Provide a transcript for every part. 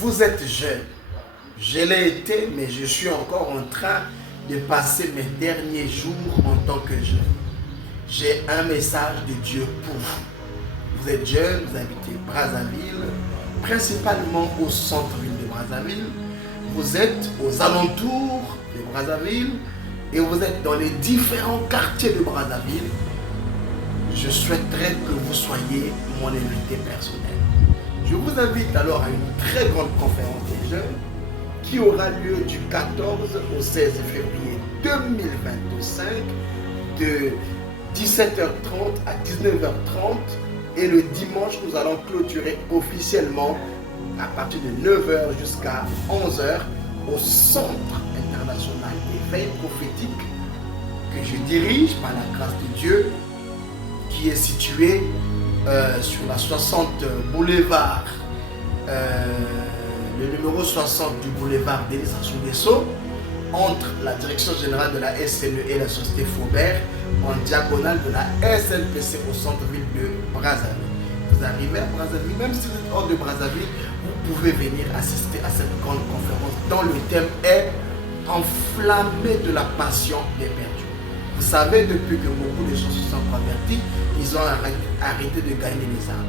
Vous êtes jeune. Je l'ai été, mais je suis encore en train de passer mes derniers jours en tant que jeune. J'ai un message de Dieu pour vous. Vous êtes jeune, vous habitez Brazzaville, principalement au centre-ville de Brazzaville. Vous êtes aux alentours de Brazzaville et vous êtes dans les différents quartiers de Brazzaville. Je souhaiterais que vous soyez mon invité personnel. Je vous invite alors à une très grande conférence des jeunes qui aura lieu du 14 au 16 février 2025 de 17h30 à 19h30 et le dimanche nous allons clôturer officiellement à partir de 9h jusqu'à 11h au Centre international d'éveil prophétique que je dirige par la grâce de Dieu qui est situé sur la 60 boulevard, le numéro 60 du boulevard Denis Sassou Nguesso, entre la direction générale de la SNE et la Société Faubert, en diagonale de la SLPC au centre-ville de Brazzaville. Vous arrivez à Brazzaville, même si vous êtes hors de Brazzaville, vous pouvez venir assister à cette grande conférence dont le thème est enflammé de la passion des perdus. Vous savez, depuis que beaucoup de gens se sont convertis, ils ont arrêté de gagner les âmes.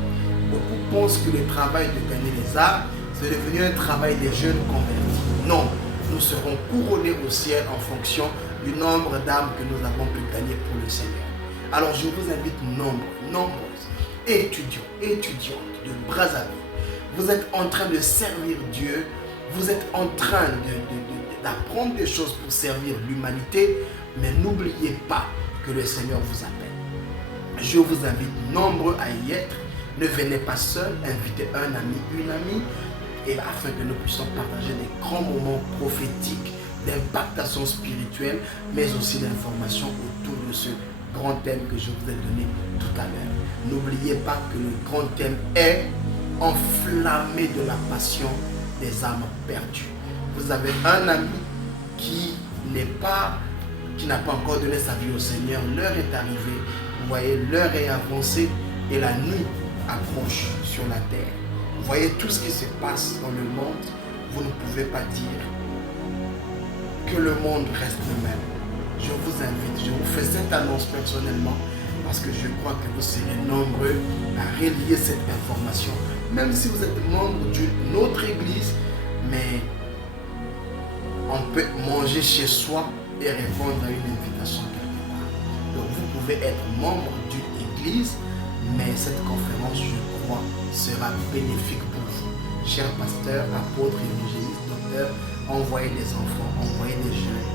Beaucoup pensent que le travail de gagner les âmes, c'est devenu un travail des jeunes convertis. Non, nous serons couronnés au ciel en fonction du nombre d'âmes que nous avons pu gagner pour le Seigneur. Alors je vous invite nombreuses, étudiants, étudiantes de Brazzaville. Vous êtes en train de servir Dieu, vous êtes en train d'apprendre des choses pour servir l'humanité, mais n'oubliez pas que le Seigneur vous appelle. Je vous invite nombreux à y être. Ne venez pas seul, invitez un ami, une amie, et afin que nous puissions partager des grands moments prophétiques, d'impactation spirituelle, mais aussi d'information autour de ce grand thème que je vous ai donné tout à l'heure. N'oubliez pas que le grand thème est enflammé de la passion des âmes perdues. Vous avez un ami qui n'a pas encore donné sa vie au Seigneur, l'heure est arrivée, vous voyez, l'heure est avancée et la nuit approche sur la terre. Vous voyez tout ce qui se passe dans le monde, vous ne pouvez pas dire que le monde reste le même. Je vous invite, je vous fais cette annonce personnellement parce que je crois que vous serez nombreux à relier cette information, même si vous êtes membre d'une autre église, mais on peut manger chez soi et répondre à une invitation quelque part. Donc vous pouvez être membre d'une église, mais cette conférence, je crois, sera bénéfique pour vous. Chers pasteurs, apôtres, évangélistes, docteurs, envoyez des enfants, envoyez des jeunes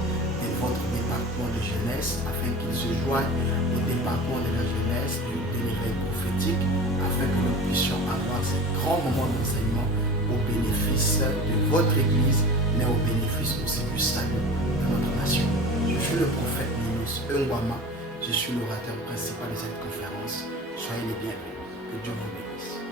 de votre département de jeunesse afin qu'ils se joignent au département de la jeunesse, de l'éveil prophétique, afin que nous puissions avoir ces grands moments d'enseignement au bénéfice de votre église, mais au bénéfice aussi du salut de notre nation. Je suis le prophète Linus Ngwama, je suis l'orateur principal de cette conférence. Soyez les bienvenus. Que Dieu vous bénisse.